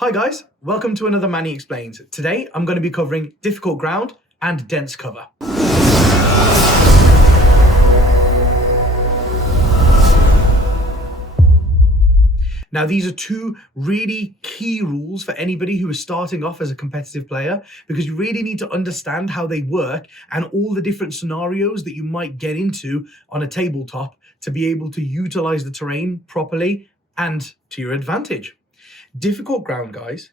Hi guys, welcome to another Manny Explains. Today I'm going to be covering difficult ground and dense cover. Now these are two really key rules for anybody who is starting off as a competitive player, because you really need to understand how they work and all the different scenarios that you might get into on a tabletop to be able to utilize the terrain properly and to your advantage. Difficult ground, guys,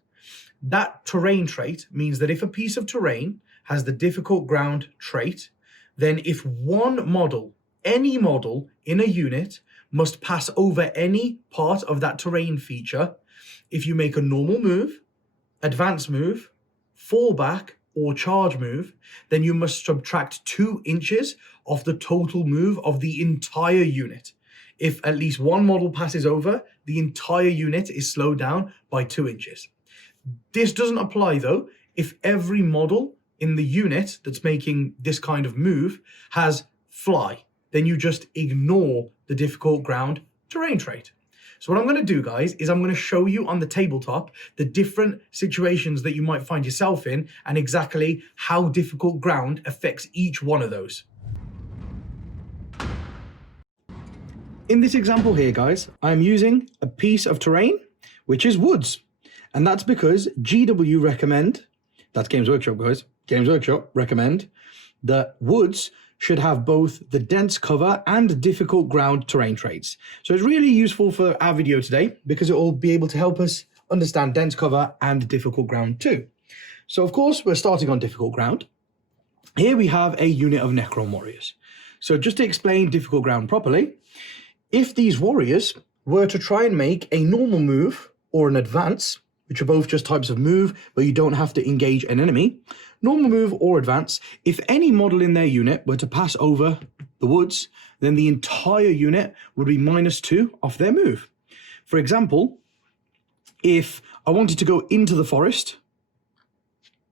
that terrain trait means that if a piece of terrain has the difficult ground trait, then if one model, any model in a unit must pass over any part of that terrain feature, if you make a normal move, advance move, fall back, or charge move, then you must subtract 2 inches off the total move of the entire unit. If at least one model passes over, the entire unit is slowed down by 2 inches. This doesn't apply though if every model in the unit that's making this kind of move has fly. Then you just ignore the difficult ground terrain trait. So what I'm going to do, guys, is I'm going to show you on the tabletop the different situations that you might find yourself in and exactly how difficult ground affects each one of those. In this example here, guys, I'm using a piece of terrain, which is woods. And that's because GW recommend, that's Games Workshop, guys, Games Workshop recommend that woods should have both the dense cover and difficult ground terrain traits. So it's really useful for our video today because it will be able to help us understand dense cover and difficult ground too. So of course, we're starting on difficult ground. Here we have a unit of Necron Warriors. So just to explain difficult ground properly, if these warriors were to try and make a normal move or an advance, which are both just types of move, but you don't have to engage an enemy, normal move or advance, if any model in their unit were to pass over the woods, then the entire unit would be -2 off their move. For example, if I wanted to go into the forest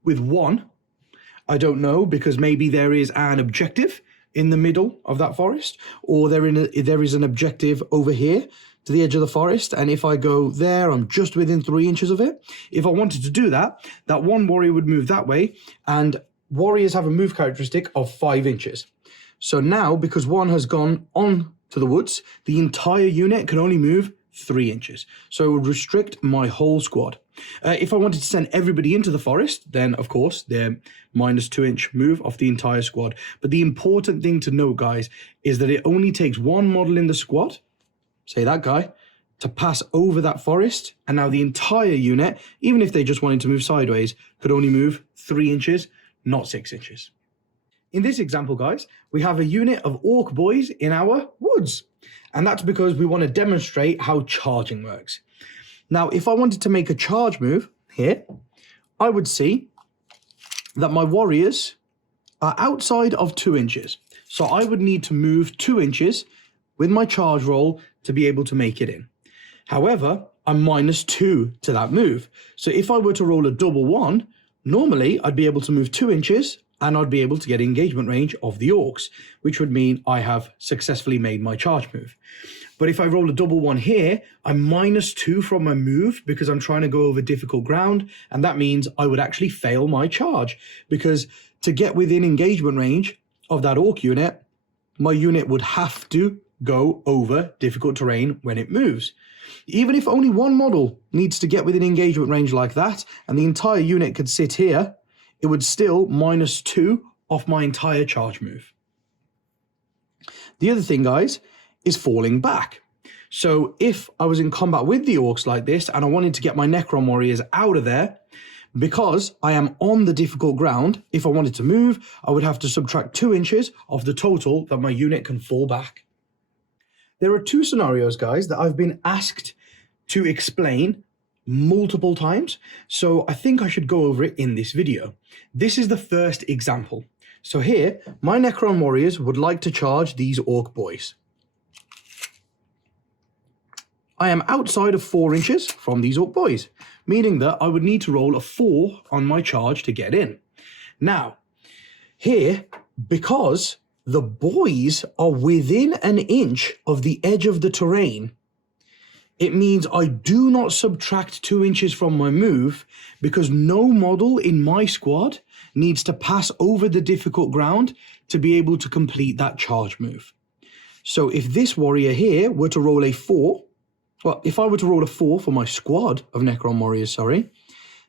with 1, I don't know, because maybe there is an objective in the middle of that forest, or there is an objective over here to the edge of the forest, and if I go there, I'm just within 3 inches of it. If I wanted to do that, that one warrior would move that way, and warriors have a move characteristic of 5 inches. So now, because one has gone on to the woods, the entire unit can only move 3 inches. So it would restrict my whole squad. If I wanted to send everybody into the forest, then of course they're -2 inch move off the entire squad. But the important thing to know, guys, is that it only takes one model in the squad, say that guy, to pass over that forest, and now the entire unit, even if they just wanted to move sideways, could only move 3 inches, not 6 inches. In this example, guys, we have a unit of orc boys in our woods, and that's because we want to demonstrate how charging works. Now, if I wanted to make a charge move here, I would see that my warriors are outside of 2 inches. So I would need to move 2 inches with my charge roll to be able to make it in. However, I'm -2 to that move. So if I were to roll a double 1, normally I'd be able to move 2 inches and I'd be able to get engagement range of the orcs, which would mean I have successfully made my charge move. But if I roll a double 1 here, I'm -2 from my move because I'm trying to go over difficult ground, and that means I would actually fail my charge, because to get within engagement range of that orc unit, my unit would have to go over difficult terrain when it moves. Even if only one model needs to get within engagement range like that, and the entire unit could sit here, it would still -2 off my entire charge move. The other thing, guys, is falling back. So if I was in combat with the orcs like this and I wanted to get my Necron Warriors out of there, because I am on the difficult ground, if I wanted to move, I would have to subtract 2 inches of the total that my unit can fall back. There are 2 scenarios, guys, that I've been asked to explain multiple times, so I think I should go over it in this video. This is the first example. So here, my Necron Warriors would like to charge these orc boys. I am outside of 4 inches from these orc boys, meaning that I would need to roll a 4 on my charge to get in. Now, here, because the boys are within an inch of the edge of the terrain, It means I do not subtract 2 inches from my move because no model in my squad needs to pass over the difficult ground to be able to complete that charge move. So if this warrior here were to roll a 4, well, if I were to roll a 4 for my squad of Necron Warriors,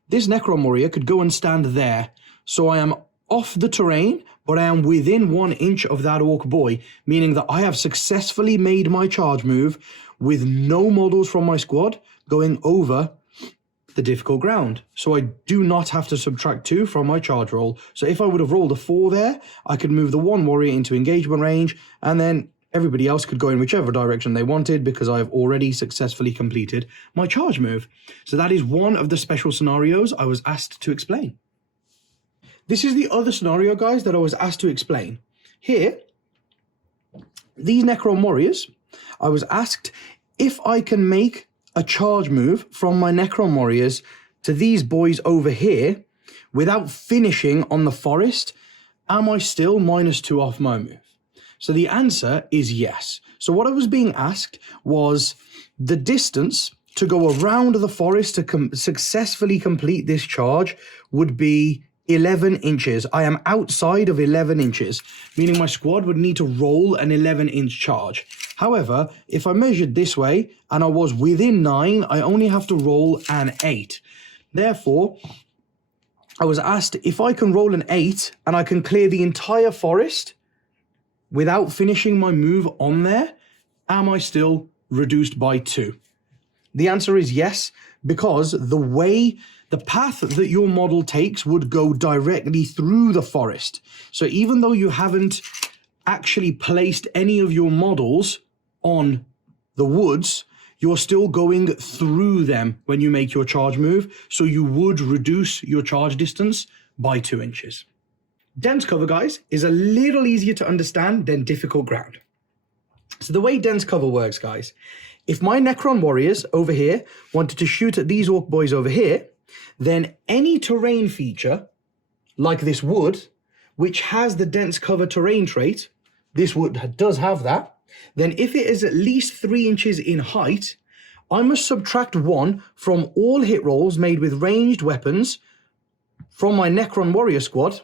this Necron Warrior could go and stand there. So I am off the terrain, but I am within 1 inch of that Orc boy, meaning that I have successfully made my charge move with no models from my squad going over the difficult ground. So I do not have to subtract 2 from my charge roll. So if I would have rolled a 4 there, I could move the 1 warrior into engagement range, and then everybody else could go in whichever direction they wanted because I have already successfully completed my charge move. So that is one of the special scenarios I was asked to explain. This is the other scenario, guys, that I was asked to explain. Here, these Necron Warriors, I was asked if I can make a charge move from my Necron Warriors to these boys over here without finishing on the forest. Am I still -2 off my move? So the answer is yes. So what I was being asked was the distance to go around the forest to successfully complete this charge would be 11 inches. I am outside of 11 inches, meaning my squad would need to roll an 11-inch charge. However, if I measured this way and I was within 9, I only have to roll an 8. Therefore, I was asked if I can roll an 8 and I can clear the entire forest without finishing my move on there, am I still reduced by 2? The answer is yes, because the path that your model takes would go directly through the forest. So even though you haven't actually placed any of your models on the woods, you're still going through them when you make your charge move. So you would reduce your charge distance by 2 inches. Dense cover, guys, is a little easier to understand than difficult ground. So the way dense cover works, guys, if my Necron Warriors over here wanted to shoot at these Orc boys over here, then any terrain feature, like this wood, which has the dense cover terrain trait, this wood does have that, then if it is at least 3 inches in height, I must subtract 1 from all hit rolls made with ranged weapons from my Necron Warrior squad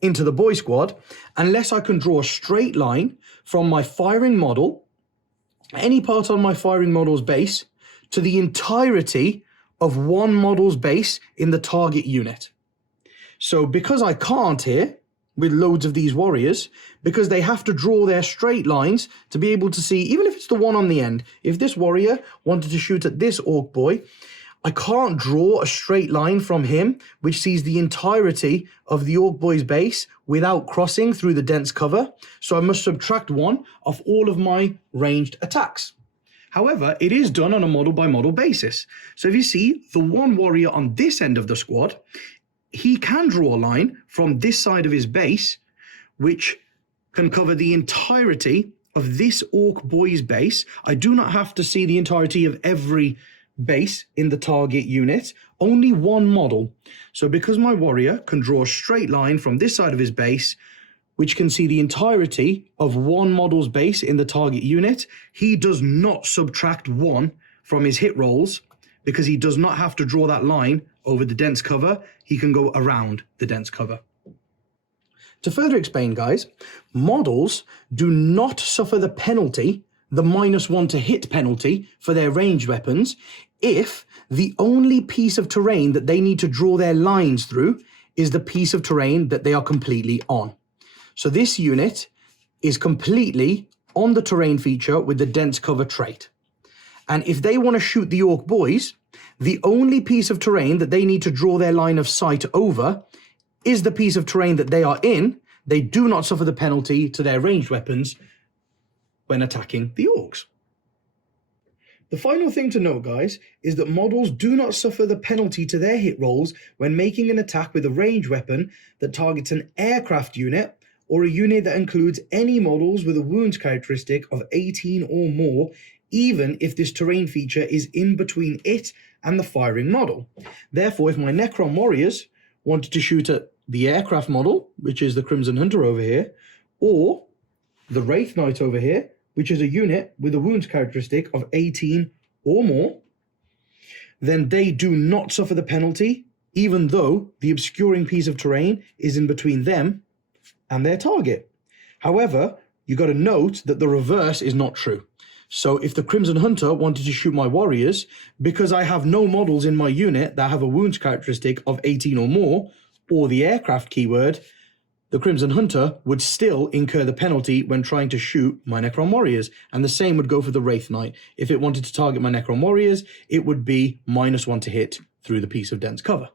into the boy squad, unless I can draw a straight line from my firing model, any part on my firing model's base, to the entirety of one model's base in the target unit. So because I can't here, with loads of these warriors, because they have to draw their straight lines to be able to see, even if it's the one on the end, if this warrior wanted to shoot at this Orc boy, I can't draw a straight line from him, which sees the entirety of the Orc boy's base without crossing through the dense cover. So I must subtract 1 off all of my ranged attacks. However, it is done on a model by model basis. So if you see the one warrior on this end of the squad, he can draw a line from this side of his base, which can cover the entirety of this Orc boy's base. I do not have to see the entirety of every base in the target unit, only one model. So because my warrior can draw a straight line from this side of his base, which can see the entirety of one model's base in the target unit, he does not subtract 1 from his hit rolls because he does not have to draw that line over the dense cover. He can go around the dense cover. To further explain, guys, models do not suffer the penalty, the -1 to hit penalty for their ranged weapons, if the only piece of terrain that they need to draw their lines through is the piece of terrain that they are completely on. So this unit is completely on the terrain feature with the dense cover trait. And if they want to shoot the Orc boys, the only piece of terrain that they need to draw their line of sight over is the piece of terrain that they are in. They do not suffer the penalty to their ranged weapons when attacking the Orcs. The final thing to note, guys, is that models do not suffer the penalty to their hit rolls when making an attack with a ranged weapon that targets an aircraft unit or a unit that includes any models with a wounds characteristic of 18 or more, even if this terrain feature is in between it and the firing model. Therefore, if my Necron Warriors wanted to shoot at the aircraft model, which is the Crimson Hunter over here, or the Wraith Knight over here, which is a unit with a wounds characteristic of 18 or more, then they do not suffer the penalty, even though the obscuring piece of terrain is in between them and their target. However, you got to note that the reverse is not true. So if the Crimson Hunter wanted to shoot my warriors, because I have no models in my unit that have a wounds characteristic of 18 or more, or the aircraft keyword, the Crimson Hunter would still incur the penalty when trying to shoot my Necron Warriors. And the same would go for the Wraith Knight. If it wanted to target my Necron Warriors, it would be -1 to hit through the piece of dense cover.